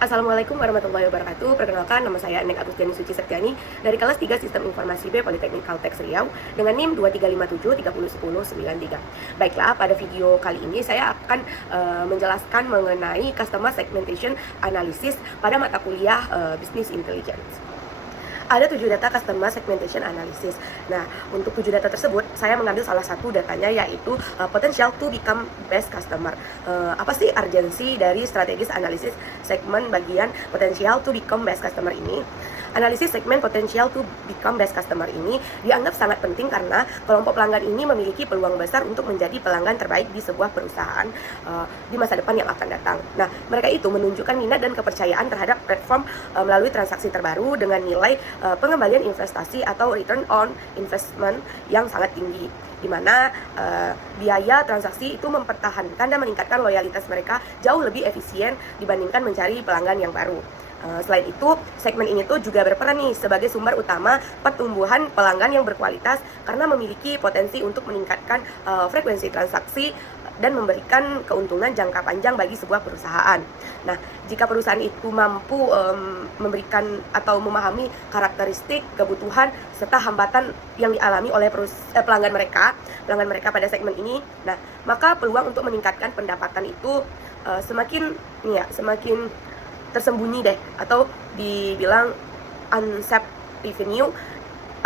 Assalamualaikum warahmatullahi wabarakatuh. Perkenalkan, nama saya Nek Agustiani Suci Septiani dari kelas 3 Sistem Informasi B Politeknik Kalteks Riau dengan NIM 2357301093. Baiklah, pada video kali ini saya akan menjelaskan mengenai Customer Segmentation Analysis pada mata kuliah Business Intelligence. Ada 7 data Customer Segmentation Analysis. Nah, untuk 7 data tersebut, saya mengambil salah satu datanya, yaitu Potential to Become Best Customer. Apa sih urgensi dari strategis analisis segmen bagian Potential to Become Best Customer ini? Analisis segmen Potential to Become Best Customer ini dianggap sangat penting karena kelompok pelanggan ini memiliki peluang besar untuk menjadi pelanggan terbaik di sebuah perusahaan di masa depan yang akan datang. Nah, mereka itu menunjukkan minat dan kepercayaan terhadap platform melalui transaksi terbaru dengan nilai pengembalian investasi atau return on investment yang sangat tinggi, di mana biaya transaksi itu mempertahankan dan meningkatkan loyalitas mereka jauh lebih efisien dibandingkan mencari pelanggan yang baru. Selain itu, segmen ini tuh juga berperan nih sebagai sumber utama pertumbuhan pelanggan yang berkualitas karena memiliki potensi untuk meningkatkan frekuensi transaksi dan memberikan keuntungan jangka panjang bagi sebuah perusahaan. Nah, jika perusahaan itu mampu memberikan atau memahami karakteristik, kebutuhan, serta hambatan yang dialami oleh pelanggan mereka pada segmen ini, nah, maka peluang untuk meningkatkan pendapatan itu semakin tersembunyi deh, atau dibilang untapped revenue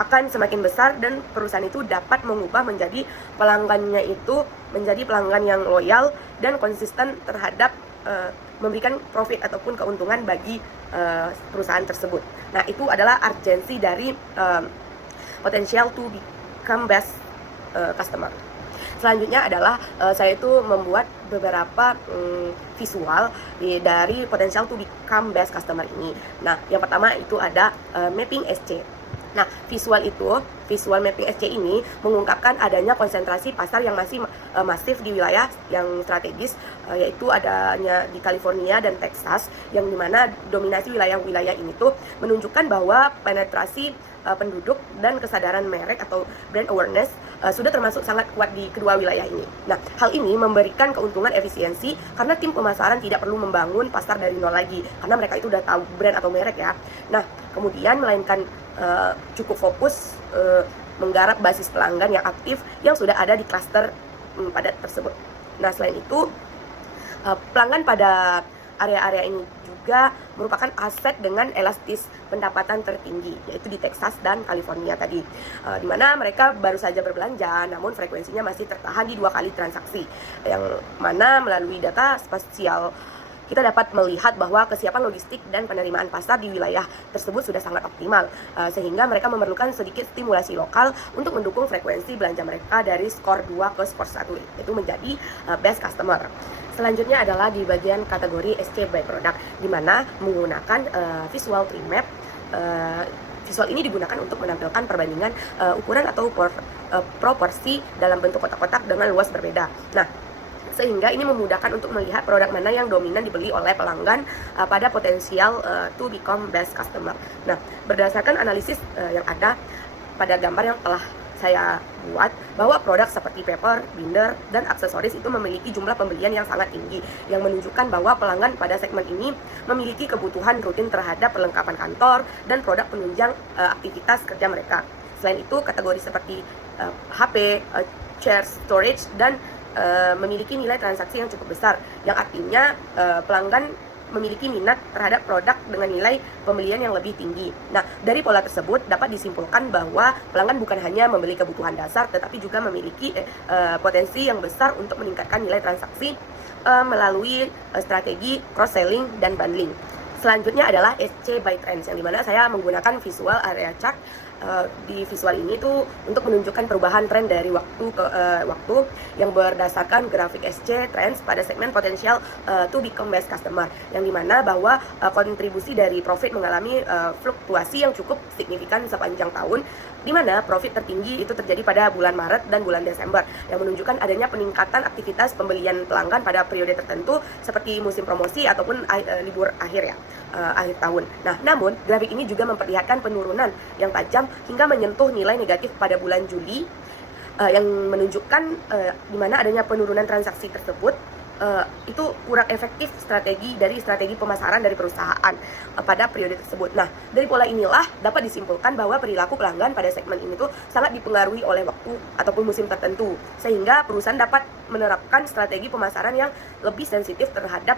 akan semakin besar, dan perusahaan itu dapat mengubah menjadi pelanggannya itu menjadi pelanggan yang loyal dan konsisten terhadap memberikan profit ataupun keuntungan bagi perusahaan tersebut. Nah, itu adalah urgensi dari potential to become best customer. Selanjutnya adalah saya itu membuat beberapa visual dari potential to become best customer ini. Nah, yang pertama itu ada mapping SC. Nah, visual mapping SC ini mengungkapkan adanya konsentrasi pasar yang masih masif di wilayah yang strategis, yaitu adanya di California dan Texas, yang dimana dominasi wilayah-wilayah ini tuh menunjukkan bahwa penetrasi penduduk dan kesadaran merek atau brand awareness sudah termasuk sangat kuat di kedua wilayah ini. Nah, hal ini memberikan keuntungan efisiensi karena tim pemasaran tidak perlu membangun pasar dari nol lagi karena mereka itu udah tahu brand atau merek ya. Nah, kemudian melainkan cukup fokus menggarap basis pelanggan yang aktif yang sudah ada di klaster padat tersebut. Nah, selain itu pelanggan pada area-area ini juga merupakan aset dengan elastis pendapatan tertinggi, yaitu di Texas dan California tadi, di mana mereka baru saja berbelanja, namun frekuensinya masih tertahan di 2 kali transaksi, yang mana melalui data spasial kita dapat melihat bahwa kesiapan logistik dan penerimaan pasar di wilayah tersebut sudah sangat optimal, sehingga mereka memerlukan sedikit stimulasi lokal untuk mendukung frekuensi belanja mereka dari skor 2 ke skor 1, itu menjadi best customer. Selanjutnya adalah di bagian kategori SC by product, di mana menggunakan visual tree map. Visual ini digunakan untuk menampilkan perbandingan ukuran atau proporsi dalam bentuk kotak-kotak dengan luas berbeda. Nah, sehingga ini memudahkan untuk melihat produk mana yang dominan dibeli oleh pelanggan pada potensial to become best customer. Nah, berdasarkan analisis yang ada pada gambar yang telah saya buat, bahwa produk seperti paper, binder, dan aksesoris itu memiliki jumlah pembelian yang sangat tinggi, yang menunjukkan bahwa pelanggan pada segmen ini memiliki kebutuhan rutin terhadap perlengkapan kantor dan produk penunjang aktivitas kerja mereka. Selain itu, kategori seperti HP, chair storage, dan memiliki nilai transaksi yang cukup besar, yang artinya pelanggan memiliki minat terhadap produk dengan nilai pembelian yang lebih tinggi. Nah, dari pola tersebut dapat disimpulkan bahwa pelanggan bukan hanya membeli kebutuhan dasar, tetapi juga memiliki potensi yang besar untuk meningkatkan nilai transaksi melalui strategi cross-selling dan bundling. Selanjutnya adalah SC by Trends, yang dimana saya menggunakan visual area chart. Di visual ini tuh untuk menunjukkan perubahan tren dari waktu ke waktu yang berdasarkan grafik SC Trends pada segmen potensial to become best customer, yang dimana bahwa kontribusi dari profit mengalami fluktuasi yang cukup signifikan sepanjang tahun, di mana profit tertinggi itu terjadi pada bulan Maret dan bulan Desember, yang menunjukkan adanya peningkatan aktivitas pembelian pelanggan pada periode tertentu seperti musim promosi ataupun libur akhir tahun. Nah, namun grafik ini juga memperlihatkan penurunan yang tajam hingga menyentuh nilai negatif pada bulan Juli, yang menunjukkan di mana adanya penurunan transaksi tersebut itu kurang efektif strategi pemasaran dari perusahaan pada periode tersebut. Nah, dari pola inilah dapat disimpulkan bahwa perilaku pelanggan pada segmen ini tuh sangat dipengaruhi oleh waktu ataupun musim tertentu, sehingga perusahaan dapat menerapkan strategi pemasaran yang lebih sensitif terhadap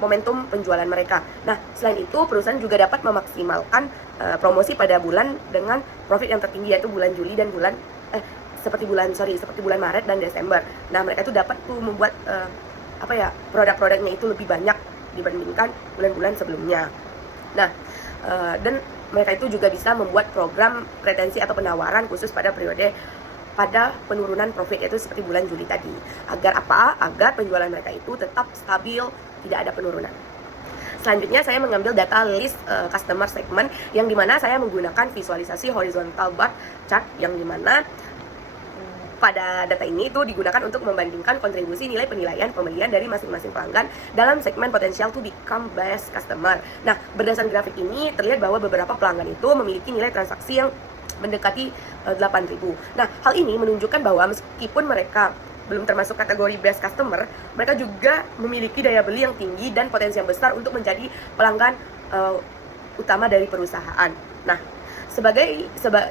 momentum penjualan mereka. Nah, selain itu perusahaan juga dapat memaksimalkan promosi pada bulan dengan profit yang tertinggi, yaitu bulan Juli dan seperti bulan Maret dan Desember. Nah, mereka itu dapat tuh membuat produk-produknya itu lebih banyak dibandingkan bulan-bulan sebelumnya. Nah, dan mereka itu juga bisa membuat program retensi atau penawaran khusus pada penurunan profit, yaitu seperti bulan Juli tadi. Agar penjualan mereka itu tetap stabil, tidak ada penurunan. Selanjutnya saya mengambil data list customer segment, yang dimana saya menggunakan visualisasi horizontal bar chart, yang dimana pada data ini itu digunakan untuk membandingkan kontribusi nilai penilaian pembelian dari masing-masing pelanggan dalam segmen potensial to become best customer. Nah, berdasarkan grafik ini terlihat bahwa beberapa pelanggan itu memiliki nilai transaksi yang mendekati 8.000. Nah, hal ini menunjukkan bahwa meskipun mereka belum termasuk kategori best customer, mereka juga memiliki daya beli yang tinggi dan potensi yang besar untuk menjadi pelanggan utama dari perusahaan. Nah,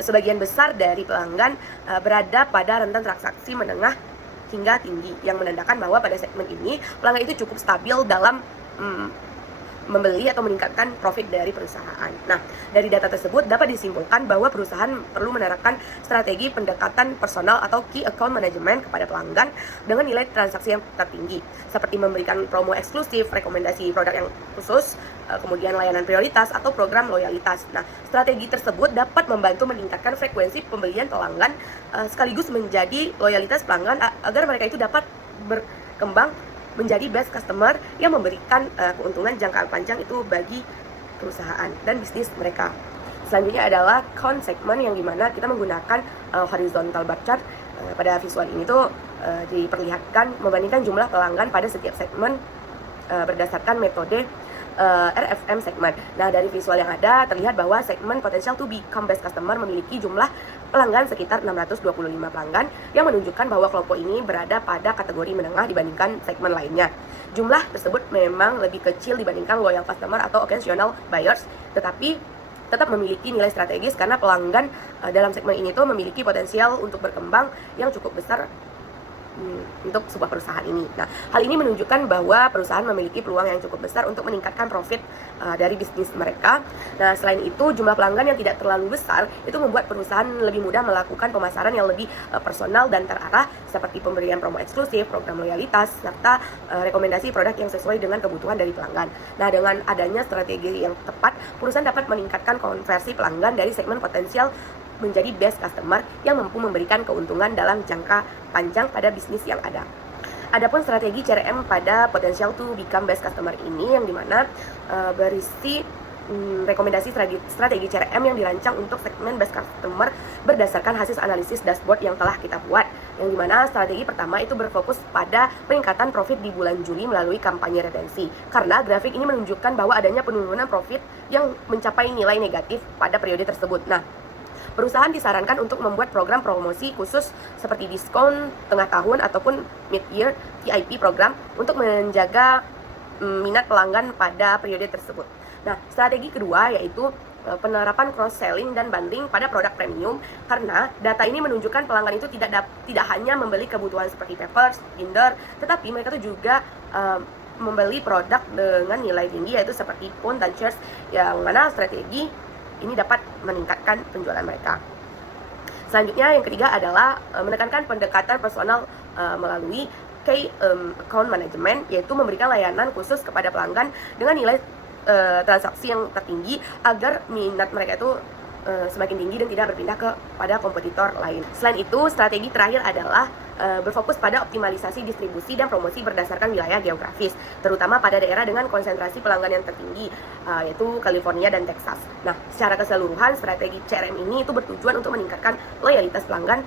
sebagian besar dari pelanggan berada pada rentan transaksi menengah hingga tinggi, yang menandakan bahwa pada segmen ini pelanggan itu cukup stabil dalam membeli atau meningkatkan profit dari perusahaan. Nah, dari data tersebut dapat disimpulkan bahwa perusahaan perlu menerapkan strategi pendekatan personal atau key account management kepada pelanggan dengan nilai transaksi yang tertinggi, seperti memberikan promo eksklusif, rekomendasi produk yang khusus, kemudian layanan prioritas atau program loyalitas. Nah, strategi tersebut dapat membantu meningkatkan frekuensi pembelian pelanggan sekaligus menjadi loyalitas pelanggan agar mereka itu dapat berkembang menjadi best customer yang memberikan keuntungan jangka panjang itu bagi perusahaan dan bisnis mereka. Selanjutnya adalah count segment, yang dimana kita menggunakan horizontal bar chart. Pada visual ini tuh diperlihatkan membandingkan jumlah pelanggan pada setiap segmen berdasarkan metode RFM segment. Nah, dari visual yang ada terlihat bahwa segmen potential to become best customer memiliki jumlah pelanggan sekitar 625 pelanggan, yang menunjukkan bahwa kelompok ini berada pada kategori menengah dibandingkan segmen lainnya. Jumlah tersebut memang lebih kecil dibandingkan loyal customer atau occasional buyers, tetapi tetap memiliki nilai strategis karena pelanggan dalam segmen ini tuh memiliki potensial untuk berkembang yang cukup besar untuk sebuah perusahaan ini. Nah, hal ini menunjukkan bahwa perusahaan memiliki peluang yang cukup besar untuk meningkatkan profit dari bisnis mereka. Nah, selain itu jumlah pelanggan yang tidak terlalu besar itu membuat perusahaan lebih mudah melakukan pemasaran yang lebih personal dan terarah, seperti pemberian promo eksklusif, program loyalitas, serta rekomendasi produk yang sesuai dengan kebutuhan dari pelanggan. Nah, dengan adanya strategi yang tepat, perusahaan dapat meningkatkan konversi pelanggan dari segmen potensial menjadi best customer yang mampu memberikan keuntungan dalam jangka panjang pada bisnis yang ada. Adapun strategi CRM pada potential to become best customer ini, yang dimana berisi rekomendasi strategi CRM yang dirancang untuk segmen best customer berdasarkan hasil analisis dashboard yang telah kita buat, yang dimana strategi pertama itu berfokus pada peningkatan profit di bulan Juli melalui kampanye retensi, karena grafik ini menunjukkan bahwa adanya penurunan profit yang mencapai nilai negatif pada periode tersebut. Nah, perusahaan disarankan untuk membuat program promosi khusus seperti diskon tengah tahun ataupun mid-year VIP program untuk menjaga minat pelanggan pada periode tersebut. Nah, strategi kedua yaitu penerapan cross-selling dan bundling pada produk premium, karena data ini menunjukkan pelanggan itu tidak hanya membeli kebutuhan seperti Pampers, Kinder, tetapi mereka itu juga membeli produk dengan nilai tinggi, yaitu seperti phone dan shirts, yang mana strategi ini dapat meningkatkan penjualan mereka. Selanjutnya yang ketiga adalah menekankan pendekatan personal melalui key account management, yaitu memberikan layanan khusus kepada pelanggan dengan nilai transaksi yang tertinggi agar minat mereka itu semakin tinggi dan tidak berpindah kepada kompetitor lain. Selain itu, strategi terakhir adalah berfokus pada optimalisasi distribusi dan promosi berdasarkan wilayah geografis, terutama pada daerah dengan konsentrasi pelanggan yang tertinggi, yaitu California dan Texas. Nah, secara keseluruhan strategi CRM ini itu bertujuan untuk meningkatkan loyalitas pelanggan,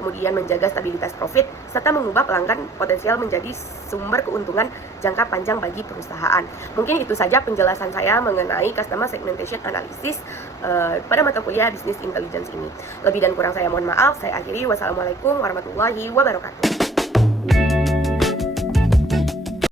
kemudian menjaga stabilitas profit, serta mengubah pelanggan potensial menjadi sumber keuntungan jangka panjang bagi perusahaan. Mungkin itu saja penjelasan saya mengenai Customer Segmentation Analysis pada mata kuliah Business Intelligence ini. Lebih dan kurang saya mohon maaf. Saya akhiri. Wassalamualaikum warahmatullahi wabarakatuh.